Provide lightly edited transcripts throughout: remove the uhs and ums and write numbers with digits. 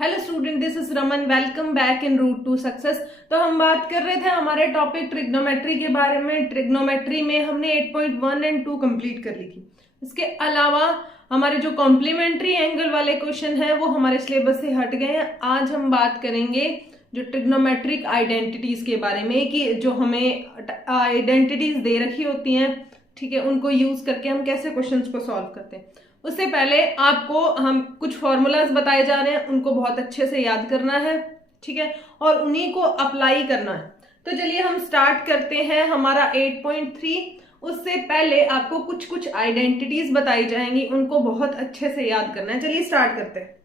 Hello student, this is Raman. Welcome back in route to success. तो हम बात कर रहे थे हमारे टॉपिक ट्रिग्नोमेट्री के बारे में। ट्रिग्नोमेट्री में हमने 8.1 एंड 2 कंप्लीट कर ली थी। इसके अलावा हमारे जो कॉम्प्लीमेंट्री एंगल वाले क्वेश्चन हैं वो हमारे सिलेबस से हट गए हैं। आज हम बात करेंगे जो ट्रिग्नोमेट्रिक आइडेंटिटीज के बारे में, कि जो हमें आइडेंटिटीज दे रखी होती हैं, ठीक है, उनको यूज करके हम कैसे क्वेश्चंस को सॉल्व करते हैं। उससे पहले आपको हम कुछ फॉर्मूलाज बताए जा रहे हैं, उनको बहुत अच्छे से याद करना है, ठीक है, और उन्हीं को अप्लाई करना है। तो चलिए हम स्टार्ट करते हैं हमारा 8.3। उससे पहले आपको कुछ कुछ आइडेंटिटीज बताई जाएंगी, उनको बहुत अच्छे से याद करना है। चलिए स्टार्ट करते हैं।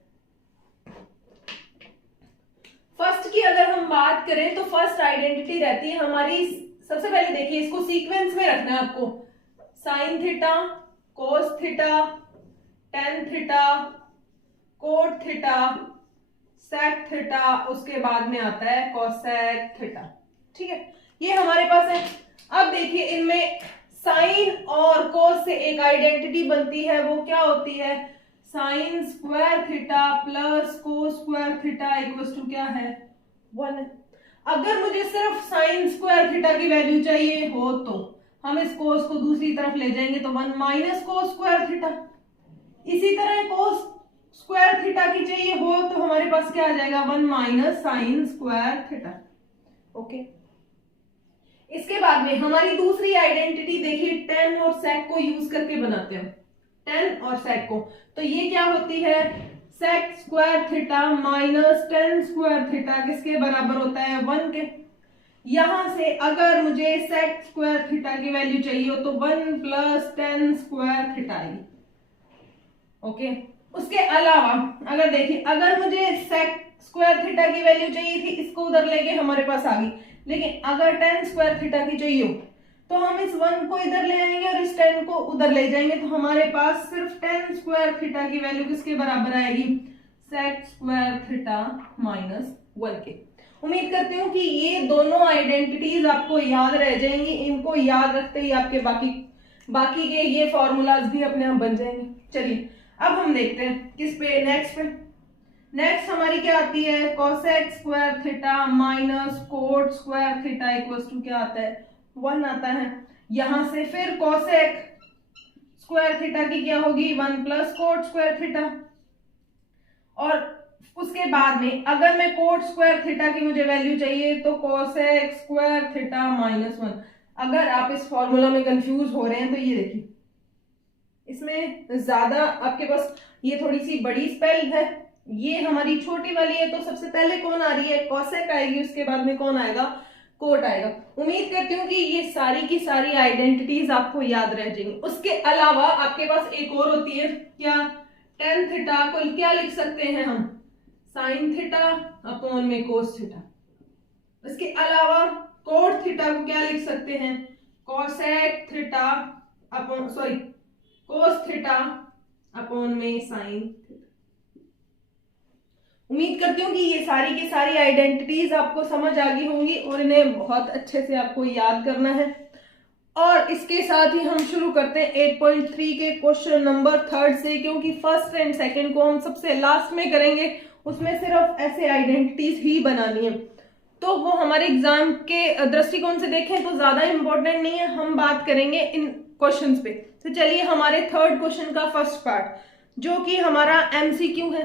फर्स्ट की अगर हम बात करें तो फर्स्ट आइडेंटिटी रहती है हमारी, सबसे पहले देखिए, इसको सीक्वेंस में रखना है आपको। Sine theta, cos theta, tan theta, cot theta, sec theta, उसके बाद में आता है कोसेक थीटा। ठीक है, ये हमारे पास है। अब देखिए इनमें साइन और कोस से एक आइडेंटिटी बनती है, वो क्या होती है? Sine square theta plus cos square theta equals to क्या है? 1। अगर मुझे सिर्फ साइन स्क्वायर थीटा की वैल्यू चाहिए हो तो हम इस कोस को दूसरी तरफ ले जाएंगे, तो 1 माइनस कोस स्क्वायर थीटा। इसी तरह कोस स्क्वायर थीटा की चाहिए हो तो हमारे पास क्या आ जाएगा? 1 minus sign square theta. Okay, इसके बाद में हमारी दूसरी आइडेंटिटी देखिए, टेन और सेक को यूज करके बनाते हैं। टेन और सेक को, तो ये क्या होती है? Sec square theta minus tan square theta किसके बराबर होता है? 1 के। यहां से अगर मुझे सेक स्क्वायर थीटा की वैल्यू चाहिए हो तो 1 प्लस टेन स्क्वायर थीटा आएगी। ओके, उसके अलावा अगर देखिए, अगर मुझे सेक स्क्वायर थीटा की वैल्यू चाहिए थी, इसको उधर लेके हमारे पास आ गई, लेकिन अगर टेन स्क्वायर थीटा की चाहिए हो तो हम इस 1 को इधर ले आएंगे और इस 10 को उधर ले जाएंगे, तो हमारे पास सिर्फ टेन स्क्वायर थीटा की वैल्यू किसके बराबर आएगी? सेक स्क्वायर थीटा माइनस 1 के। उम्मीद करती हूँ कि ये दोनों आइडेंटिटीज आपको याद रह जाएंगी। इनको याद रखते ही आपके बाकी के ये फॉर्मूलाज भी अपने आप बन जाएंगे। चलिए अब हम देखते हैं किस पे, नेक्स्ट पे। नेक्स्ट हमारी क्या आती है? Cosec square theta minus cot square theta equals to क्या आता है? 1 आता है। यहां से फिर कोसेक स्क्वायर थीटा की क्या होगी? 1 प्लस कोट स्क्वायर थीटा। और उसके बाद में अगर मैं कोट स्क्वायर थीटा की मुझे वैल्यू चाहिए तो कोसेक स्क्वायर थीटा माइनस 1। अगर आप इस फॉर्मूला में कंफ्यूज हो रहे हैं तो ये देखिए, इसमें ज्यादा आपके पास ये थोड़ी सी बड़ी स्पेल है, ये हमारी छोटी वाली है, तो सबसे पहले कौन आ रही है? कोसेक आएगी, उसके बाद में कौन आएगा? कोट आएगा। उम्मीद करती हूँ कि ये सारी की सारी आइडेंटिटीज आपको याद रह जाएंगी। उसके अलावा आपके पास एक और होती है, क्या? टेन थीटा को क्या लिख सकते हैं हम? साइन थीटा अपॉन में कोस थीटा। इसके अलावा कोट थीटा को क्या लिख सकते हैं? Cosec theta upon cos theta upon में साइन थीटा। उम्मीद करती हूँ कि ये सारी की सारी आइडेंटिटीज आपको समझ आ गई होंगी और इन्हें बहुत अच्छे से आपको याद करना है। और इसके साथ ही हम शुरू करते हैं 8.3 के क्वेश्चन नंबर 3 से, क्योंकि फर्स्ट एंड सेकंड को हम सबसे लास्ट में करेंगे। उसमें सिर्फ ऐसे आइडेंटिटीज ही बनानी है, तो वो हमारे एग्जाम के दृष्टिकोण से देखें तो ज्यादा इंपॉर्टेंट नहीं है। हम बात करेंगे इन क्वेश्चंस पे। तो चलिए हमारे थर्ड क्वेश्चन का फर्स्ट पार्ट, जो कि हमारा एमसीक्यू है।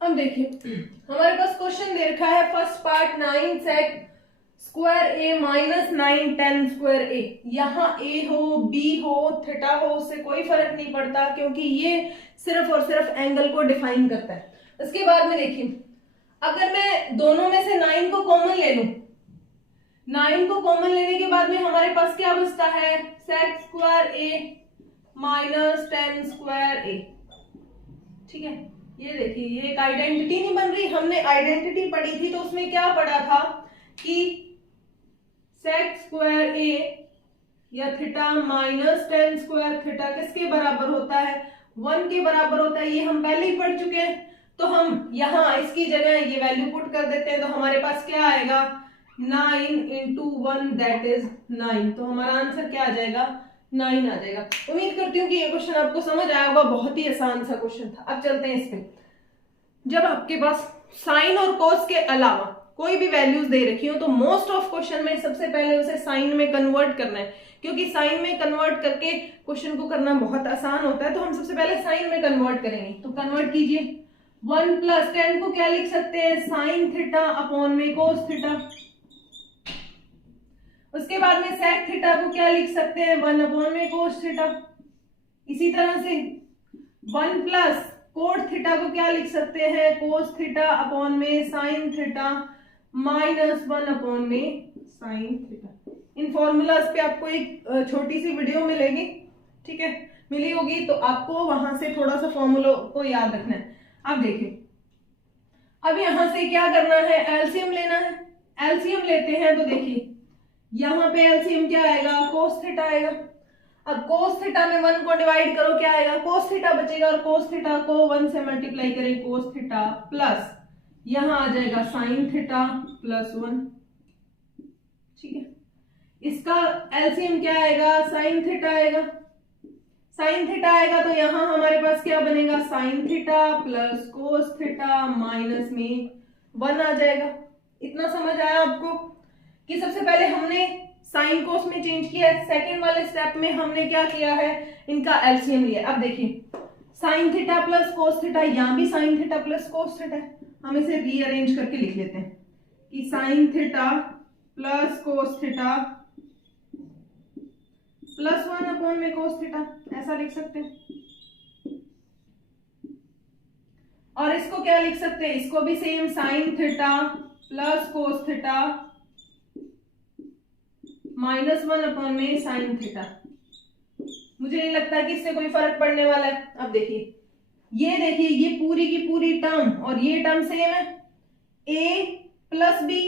अब देखिए हमारे पास क्वेश्चन दे रखा है, फर्स्ट पार्ट 9 सेक स्क्वायर ए माइनस 9 टेन स्क्वायर ए। यहाँ ए हो, बी हो, थीटा हो, उससे कोई फर्क नहीं पड़ता, क्योंकि ये सिर्फ और सिर्फ एंगल को डिफाइन करता है। उसके बाद में देखिए अगर मैं दोनों में से 9 को कॉमन ले लूं, 9 को कॉमन लेने के बाद में हमारे पास क्या बचता है, sec square a minus 10 square a। ठीक है, ये देखिए ये एक आइडेंटिटी नहीं बन रही। हमने आइडेंटिटी पढ़ी थी तो उसमें क्या पढ़ा था कि sec स्क्वायर a या थीटा माइनस 10 स्क्वायर थीटा किसके बराबर होता है, 1 के बराबर होता है। ये हम पहले ही पढ़ चुके हैं। तो हम यहाँ इसकी जगह ये वैल्यू पुट कर देते हैं, तो हमारे पास क्या आएगा, 9 इंटू 1 दैट इज 9। तो हमारा आंसर क्या आ जाएगा, 9 आ जाएगा। उम्मीद करती हूँ कि ये क्वेश्चन आपको समझ आया होगा, बहुत ही आसान सा क्वेश्चन था। अब चलते हैं इस पे। जब आपके पास साइन और कोस के अलावा कोई भी वैल्यूज दे रखी हो तो मोस्ट ऑफ क्वेश्चन में सबसे पहले उसे साइन में कन्वर्ट करना है, क्योंकि साइन में कन्वर्ट करके क्वेश्चन को करना बहुत आसान होता है। तो हम सबसे पहले साइन में कन्वर्ट करेंगे। तो कन्वर्ट कीजिए, 1 प्लस 10 को क्या लिख सकते हैं, साइन थीटा अपॉन में कोस थीटा। उसके बाद में सेक थीटा को क्या लिख सकते हैं, 1 अपॉन में कोस थीटा। इसी तरह से 1 प्लस कोट थीटा को क्या लिख सकते हैं, कोस थीटा अपॉन में साइन थीटा माइनस 1 अपॉन में साइन थीटा। इन फॉर्मूलाज पे आपको एक छोटी सी वीडियो मिलेगी, ठीक है, मिली होगी, तो आपको वहां से थोड़ा सा फॉर्मूला को याद रखना है। अब देखिए, अब यहां से क्या करना है, एलसीएम लेना है। एलसीएम लेते हैं तो देखिए यहाँ पे एलसीएम क्या आएगा, कोस थीटा आएगा। अब कोस थीटा में 1 को डिवाइड करो, क्या आएगा, कोस थीटा बचेगा, और कोस थीटा को 1 से मल्टीप्लाई करें, कोस थीटा प्लस यहां आ जाएगा साइन थीटा प्लस 1। ठीक है, इसका एलसीएम क्या आएगा, साइन थीटा आएगा। साइन थीटा आएगा तो यहां हमारे पास क्या बनेगा, sine theta plus cos theta minus में 1 आ जाएगा। इतना समझ आया आपको कि सबसे पहले हमने साइन कोस में चेंज किया है, सेकेंड वाले स्टेप में हमने क्या किया है, इनका एलसीएम लिया। अब देखिए sine theta plus cos theta, यहां भी sine theta plus cos theta है, हम इसे रीअरेंज करके लिख लेते हैं कि sine theta plus cos theta plus 1 upon में कोस थीटा, ऐसा लिख सकते हैं। और इसको क्या लिख सकते हैं, इसको भी same sine theta plus cos theta minus 1 upon में साइन थीटा। मुझे नहीं लगता कि इससे कोई फर्क पड़ने वाला है। अब देखिए ये पूरी की पूरी टर्म और ये टर्म सेम है, a plus B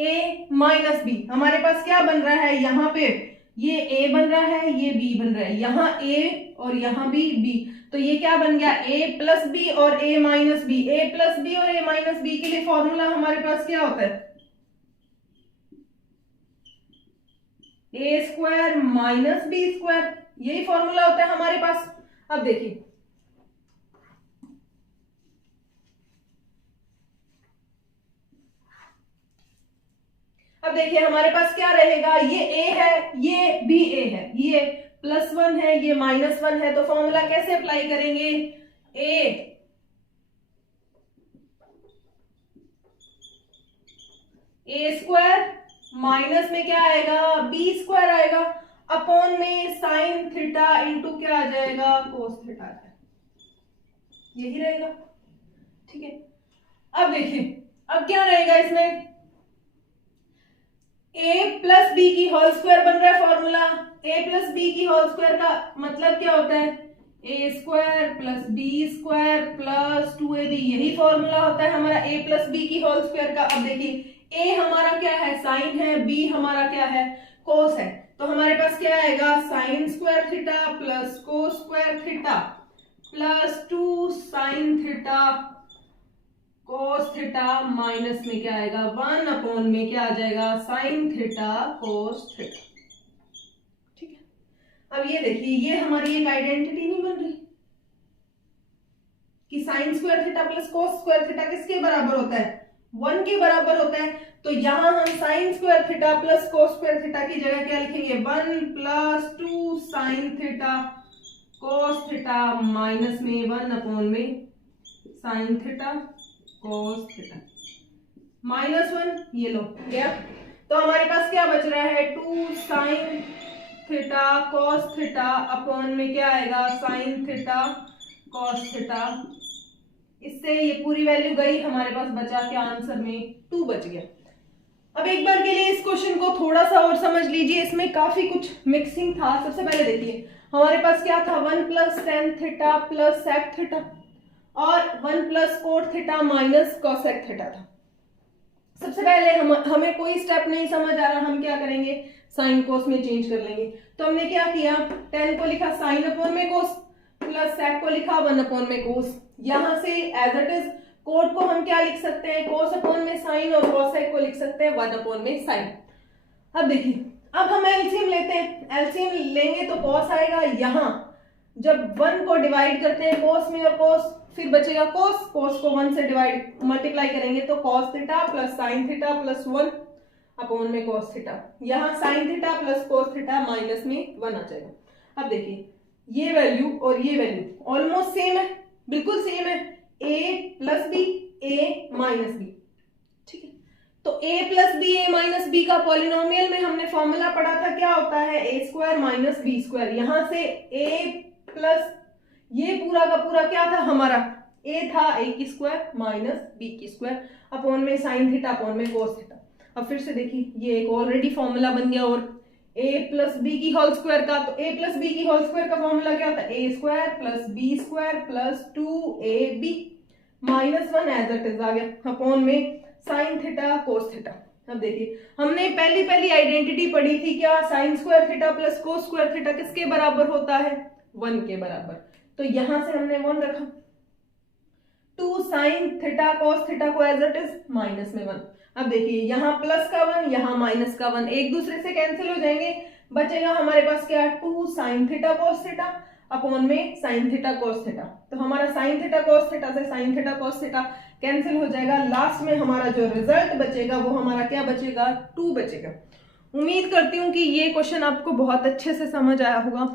a minus B. हमारे पास क्या बन रहा है, यहाँ पे ये a बन रहा है, ये b बन रहा है, यहाँ a और यहाँ भी b, तो ये क्या बन गया, a प्लस बी और a minus B. a plus B और a माइनस बी के लिए फॉर्मूला हमारे पास क्या होता है, a square minus B square, यही फॉर्मूला होता है हमारे पास। अब देखिए हमारे पास क्या रहेगा, ये a है, ये भी a है, ये +1 है, ये -1 है, तो फॉर्मूला कैसे अप्लाई करेंगे, a स्क्वायर माइनस में क्या आएगा, b स्क्वायर आएगा, अपॉन में साइन थीटा इंटू क्या आ जाएगा, कोस थीटा आ जाएगा, यही रहेगा। ठीक है, अब देखिए अब क्या रहेगा इसमें, a प्लस बी की होल स्क्वायर बन रहा है फॉर्मूला। a प्लस बी की होल स्क्वायर का मतलब क्या होता है, a square plus B square plus 2ab, यही फॉर्मूला होता है हमारा a प्लस बी की होल स्क्वायर का। अब देखिए a हमारा क्या है, साइन है, b हमारा क्या है, कोस है, तो हमारे पास क्या आएगा, sign square theta plus cos square theta plus 2 sign theta cos theta minus में क्या आएगा, 1 अपॉन में क्या आ जाएगा, साइन थीटा कोस थीटा। ठीक है, अब ये देखिए ये हमारी एक आइडेंटिटी नहीं बन रही कि sign square theta plus cos square theta किसके बराबर होता है, 1 के बराबर होता है। तो यहां हम sign square theta plus cos square theta की जगह क्या लिखेंगे, 1 plus 2 sign theta cos theta minus में 1 अपॉन में साइन थीटा कोस थीटा -1, ये लो गया। तो हमारे पास क्या बच रहा है, 2 sign theta cos theta upon में क्या आएगा, साइन थीटा कोस थीटा इससे ये पूरी वैल्यू गई, हमारे पास बचा क्या आंसर में 2 बच गया। अब एक बार के लिए इस क्वेश्चन को थोड़ा सा और समझ लीजिए, इसमें काफी कुछ मिक्सिंग था। सबसे पहले देखिए हमारे पास क्या था 1 + tan theta plus sec theta और 1 + cot theta minus cosec theta था। सबसे पहले हमें कोई स्टेप नहीं समझ आ रहा, हम क्या करेंगे साइन कोस में चेंज कर लेंगे। तो हमने क्या किया, tan को लिखा साइन अपॉन में कोस प्लस sec को लिखा 1 अपॉन में कोस। यहां से एज इट इज कोट को हम क्या लिख सकते हैं, कोस अपॉन में साइन, और cosec को लिख सकते हैं 1 अपॉन में साइन। अब देखिए अब हम एलसीएम लेते हैं, एलसीएम लेंगे तो cos आएगा। यहां जब 1 को डिवाइड करते हैं cos में और cos, फिर बचेगा cos, cos को 1 से डिवाइड मल्टीप्लाई करेंगे तो cos theta plus sine theta plus 1 upon में cos थीटा। यहाँ sine theta plus cos theta minus में 1 आ जाएगा। अब देखिए ये वैल्यू और ये वैल्यू ऑलमोस्ट सेम है, बिल्कुल सेम है, a plus B A minus B. ठीक है, तो a plus B A minus B का पॉलिनोमियल में हमने फॉर्मूला पढ़ा था, क्या होता है a square minus B square. यहां से a प्लस ये पूरा का पूरा क्या था हमारा, a था a की स्क्वायर माइनस b की स्क्वायर अपॉन में साइन थीटा अपॉन में cos थीटा। अब फिर से देखिए ये एक ऑलरेडी फॉर्मूला बन गया, और a प्लस बी की होल स्क्वायर का, तो a प्लस बी की होल स्क्वायर का फॉर्मूला क्या होता है, a square plus B square plus 2ab minus 1 as it is आ गया अपॉन में साइन थीटा कोस थीटा। अब देखिए हमने पहली आइडेंटिटी पढ़ी थी क्या, sign square theta plus cos square theta किसके बराबर होता है, 1 के बराबर। तो यहां से हमने 1 रखा, 2 साइन थीटा कोस थीटा को एज इट इज माइनस में 1। अब देखिए यहाँ प्लस का 1 यहाँ माइनस का 1 एक दूसरे से कैंसिल हो जाएंगे, बचेगा हमारे पास क्या 2 sign theta cos theta upon में साइन थीटा कोस थीटा। तो हमारा साइन थीटा कोस थीटा से sign theta cos theta cancel हो जाएगा, लास्ट में हमारा जो रिजल्ट बचेगा वो हमारा क्या बचेगा, 2 बचेगा। उम्मीद करती हूँ कि ये क्वेश्चन आपको बहुत अच्छे से समझ आया होगा,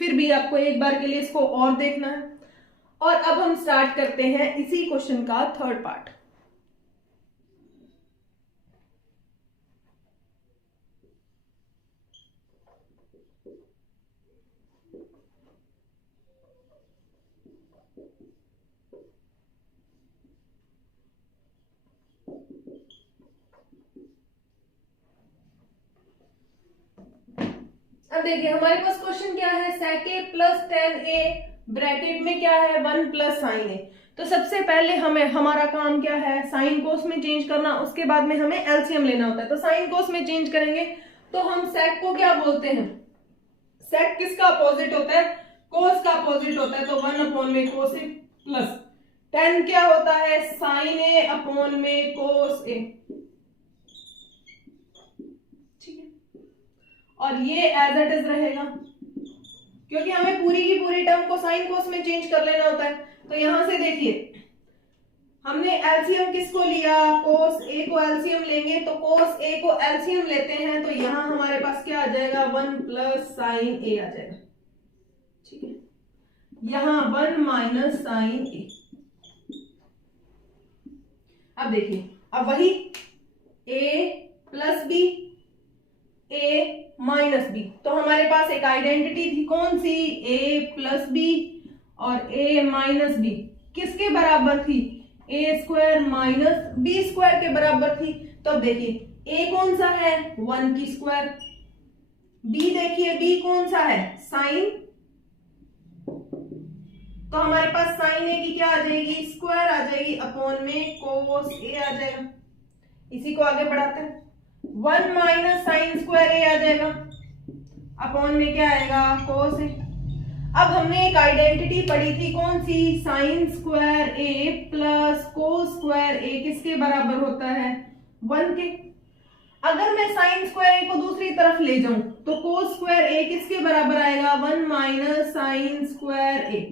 फिर भी आपको एक बार के लिए इसको और देखना है। और अब हम स्टार्ट करते हैं इसी क्वेश्चन का थर्ड पार्ट। अब देखिए हमारे पास क्वेश्चन क्या है, sec a plus tan a bracket में क्या है 1 प्लस साइन a। तो सबसे पहले हमें हमारा काम क्या है, साइन कोस में चेंज करना, उसके बाद में हमें एलसीएम लेना होता है। तो साइन कोस में चेंज करेंगे तो हम sec को क्या बोलते हैं, sec किसका अपोजिट होता है, कोस का अपोजिट होता है, तो 1 अपॉन में कोस a प्लस tan क्या होता है, साइन a अपॉन में कोस a। और ये एज इट इज रहेगा, क्योंकि हमें पूरी की पूरी टर्म को साइन कोस में चेंज कर लेना होता है। तो यहां से देखिए हमने एलसीएम किसको लिया, कोस a को एलसीएम लेंगे, तो कोस a को एलसीएम लेते हैं तो यहां हमारे पास क्या आ जाएगा 1 प्लस साइन a आ जाएगा। ठीक है, यहां 1 माइनस साइन a। अब देखिए अब वही a plus b a minus B, तो हमारे पास एक आइडेंटिटी थी कौन सी, a प्लस बी और a माइनस बी किसके बराबर थी, a square minus B square के बराबर थी। तो अब देखिए a कौन सा है 1 की स्क्वायर, b देखिए b कौन सा है साइन, तो हमारे पास साइन a की क्या आ जाएगी स्क्वायर आ जाएगी अपॉन में कोस a आ जाएगा। इसी को आगे बढ़ाते हैं, 1 माइनस साइन स्क्वायर a आ जाएगा अपॉन में क्या आएगा कोस a। अब हमने एक आइडेंटिटी पढ़ी थी कौन सी, sine square a plus cos square a किसके बराबर होता है 1 के। अगर मैं साइन स्क्वायर a को दूसरी तरफ ले जाऊं तो कोस स्क्वायर a किसके बराबर आएगा 1 माइनस साइन स्क्वायर a।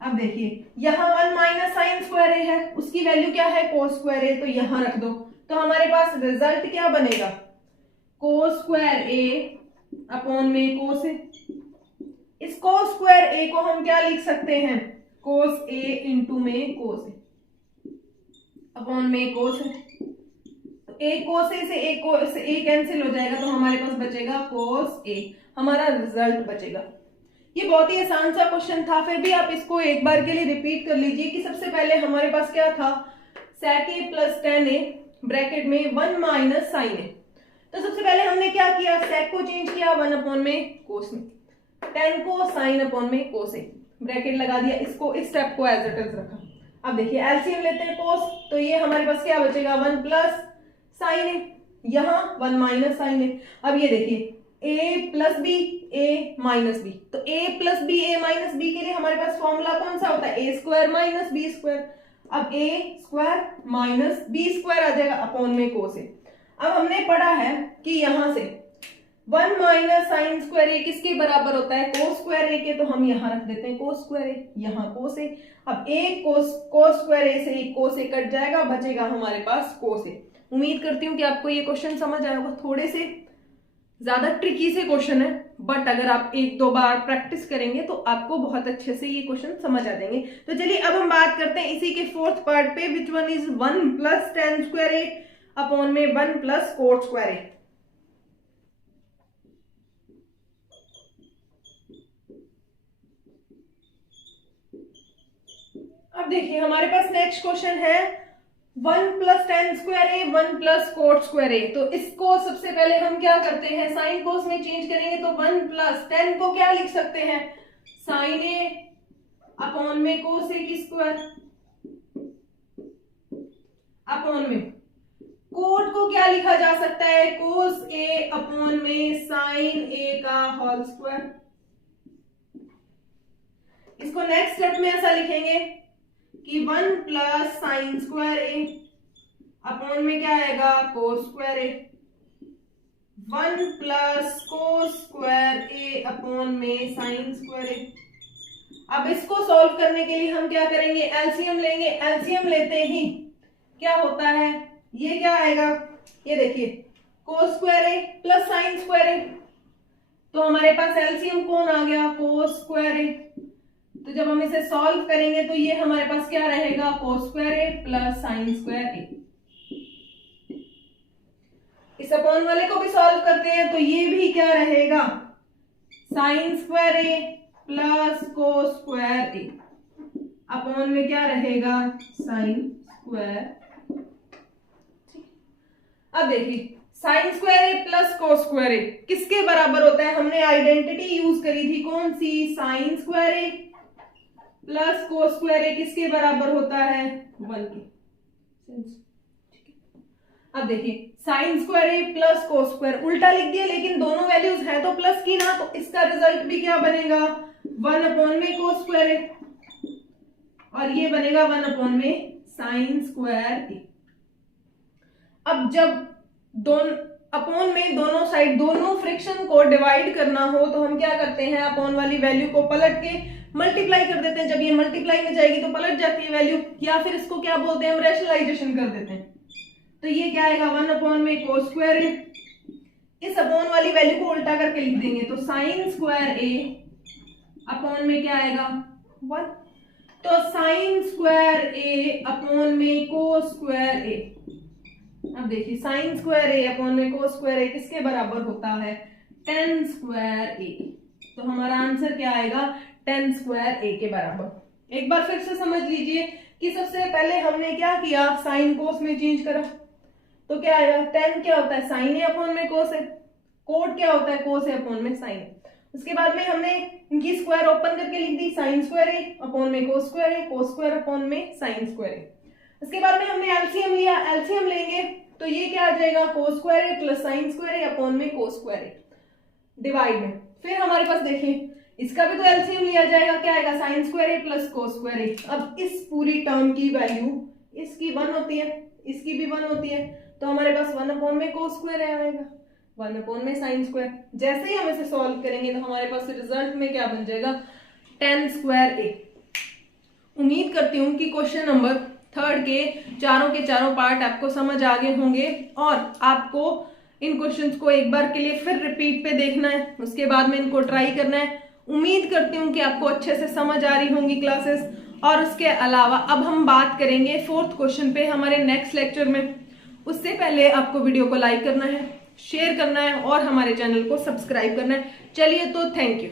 अब देखिए यहाँ 1 माइनस साइन स्क्वायर a है, उसकी वैल्यू क्या है कोस स्क्वायर a, तो यहां रख दो, तो हमारे पास रिजल्ट क्या बनेगा कोस स्क्वायर a अपॉन में कोस a। इस कोस स्क्वायर a को हम क्या लिख सकते हैं कोस a इंटू में कोस a अपॉन में कोस a। तो a कोस a से a कैंसिल हो जाएगा, तो हमारे पास बचेगा कोस a, हमारा रिजल्ट बचेगा। ये बहुत ही आसान सा क्वेश्चन था, फिर भी आप इसको एक बार के लिए रिपीट कर लीजिए कि सबसे पहले हमारे पास क्या था, sec a plus ten A bracket में 1 माइनस साइन ए। तो सबसे पहले हमने क्या किया, sec को चेंज किया 1 अपॉन में कोस में, 10 को साइन अपॉन में कोस ए, ब्रैकेट लगा दिया, इसको इस स्टेप को एज इट इज रखा। अब देखिए एलसीएम लेते हैं कोस, तो ये हमारे पास क्या बचेगा 1 प्लस साइन ए, यहाँ 1 माइनस साइन ए। अब ये देखिए a plus B A minus B, तो a plus B A minus B के लिए हमारे पास फॉर्मूला कौन सा होता है, A square minus B square. अब a square minus B square आ जाएगा अपॉन में कोस ए। अब हमने पढ़ा है कि यहां से 1 माइनस साइन स्क्वायर ए किसके बराबर होता है, कोस स्क्वायर ए के, तो हम यहां रख देते हैं कोस स्क्वायर ए, यहाँ कोस ए। अब a कोस स्क्वायर ए से कोस ए कट जाएगा, बचेगा हमारे पास कोस ए। उम्मीद करती हूँ कि आपको ये क्वेश्चन समझ आया होगा। थोड़े से ज्यादा ट्रिकी से क्वेश्चन है, बट अगर आप एक दो बार प्रैक्टिस करेंगे तो आपको बहुत अच्छे से ये क्वेश्चन समझ आ जाएंगे। तो चलिए अब हम बात करते हैं इसी के फोर्थ पार्ट पे, which one is 1 plus ten square A upon में 1 प्लस कोट स्क्वायर ए। अब देखिए हमारे पास नेक्स्ट क्वेश्चन है 1 प्लस टेन स्क्वायर ए 1 प्लस कोट स्क्वायर ए। तो इसको सबसे पहले हम क्या करते हैं, साइन कोस में चेंज करेंगे, तो 1 प्लस 10 को क्या लिख सकते हैं, साइन ए अपॉन में कोस ए की स्क्वायर, अपॉन में कोट को क्या लिखा जा सकता है, कोस ए अपॉन में साइन ए का होल स्क्वायर। इसको नेक्स्ट स्टेप में ऐसा लिखेंगे कि 1 प्लस साइन स्क्वायर ए अपॉन में क्या आएगा, कोस स्क्वायर ए, 1 प्लस कोस स्क्वायर ए अपॉन में साइन स्क्वायर ए। अब इसको सॉल्व करने के लिए हम क्या करेंगे, एलसीएम लेंगे। एलसीएम लेते ही क्या होता है, ये क्या आएगा, ये देखिए कोस स्क्वायर ए प्लस साइन स्क्वायर ए, तो हमारे पास एलसीएम कौन आ गया, कोस स्क्वायर ए। तो जब हम इसे सॉल्व करेंगे तो ये हमारे पास क्या रहेगा, कोस स्क्वायर ए प्लस साइन स्क्वायर ए। इस अपॉन वाले को भी सॉल्व करते हैं तो ये भी क्या रहेगा, साइन स्क्वायर ए प्लस कोस स्क्वायर ए, अपॉन में क्या रहेगा, साइन स्क्वायर। अब देखिए साइन स्क्वायर ए प्लस कोस स्क्वायर ए किसके बराबर होता है, हमने आइडेंटिटी यूज करी थी कौन सी, साइन स्क्वायर ए प्लस कोस स्क्वायर ए किसके बराबर होता है, 1 के। अब देखिए साइन स्क्वायर ए प्लस कोस स्क्वायर उल्टा लिख दिया, लेकिन दोनों वैल्यूज है तो प्लस की ना, तो इसका रिजल्ट भी क्या बनेगा, 1 अपॉन में कोस स्क्वायर ए, और ये बनेगा 1 अपॉन में साइन स्क्वायर ए। अब जब दोनों अपॉन में दोनों साइड दोनों फ्रैक्शन को डिवाइड करना हो तो हम क्या करते हैं, अपॉन वाली वैल्यू को पलट के मल्टीप्लाई कर देते हैं। जब ये मल्टीप्लाई में जाएगी तो पलट जाती है वैल्यू, या फिर इसको क्या बोलते हैं, हम रैशनलाइजेशन कर देते हैं। तो ये क्या आएगा, 1 अपॉन में कोस स्क्वायर ए, इस अपॉन वाली वैल्यू को उल्टा करके लिख देंगे तो साइन स्क्वायर ए अपॉन में क्या आएगा, 1। तो साइन स्क्वायर ए अपॉन में कोस स्क्वायर ए। अब देखिए साइन स्क्वायर ए अपॉन में कोस स्क्वायर ए किसके बराबर होता है, 10 स्क्वायर ए। तो हमारा आंसर क्या आएगा, 10 स्क्वायर ए के बराबर। एक बार फिर से समझ लीजिए कि सबसे पहले हमने क्या किया, साइन कोस में चेंज करा, तो क्या आएगा, 10 क्या होता है, साइन ए अपॉन में कोस ए, कोट क्या होता है, कोस ए अपॉन में साइन ए। उसके बाद में हमने इनकी स्क्वायर ओपन करके लिख दी, साइन स्क्वायर ए अपॉन में कोस स्क्वायर ए, कोस स्क्वायर अपॉन में साइन स्क्वायर ए। उसके बाद में हमने एलसीएम लिया, एलसीएम लेंगे तो ये क्या आ जाएगा, कोस स्क्वायर ए प्लस साइन स्क्वायर ए अपॉन में कोस स्क्वायर ए डिवाइड में। फिर हमारे पास देखिए इसका भी तो एलसीएम लिया जाएगा, क्या आएगा, साइन स्क्वायर ए प्लस कोस स्क्वायर ए। अब इस पूरी टर्म की वैल्यू इसकी 1 होती है, इसकी भी 1 होती है, तो हमारे पास 1 अपॉन में कोस स्क्वायर ए आएगा, 1 अपॉन में साइन स्क्वायर। जैसे ही हम इसे सॉल्व करेंगे तो हमारे पास रिजल्ट में क्या बन जाएगा, 10 स्क्वायर ए। उम्मीद करती हूँ कि क्वेश्चन नंबर 3 के चारों पार्ट आपको समझ आ गए होंगे, और आपको इन क्वेश्चंस को एक बार के लिए फिर रिपीट पे देखना है, उसके बाद में इनको ट्राई करना है। उम्मीद करती हूँ कि आपको अच्छे से समझ आ रही होंगी क्लासेस। और उसके अलावा अब हम बात करेंगे 4th क्वेश्चन पे हमारे नेक्स्ट लेक्चर में। उससे पहले आपको वीडियो को लाइक करना है, शेयर करना है और हमारे चैनल को सब्सक्राइब करना है। चलिए तो थैंक यू।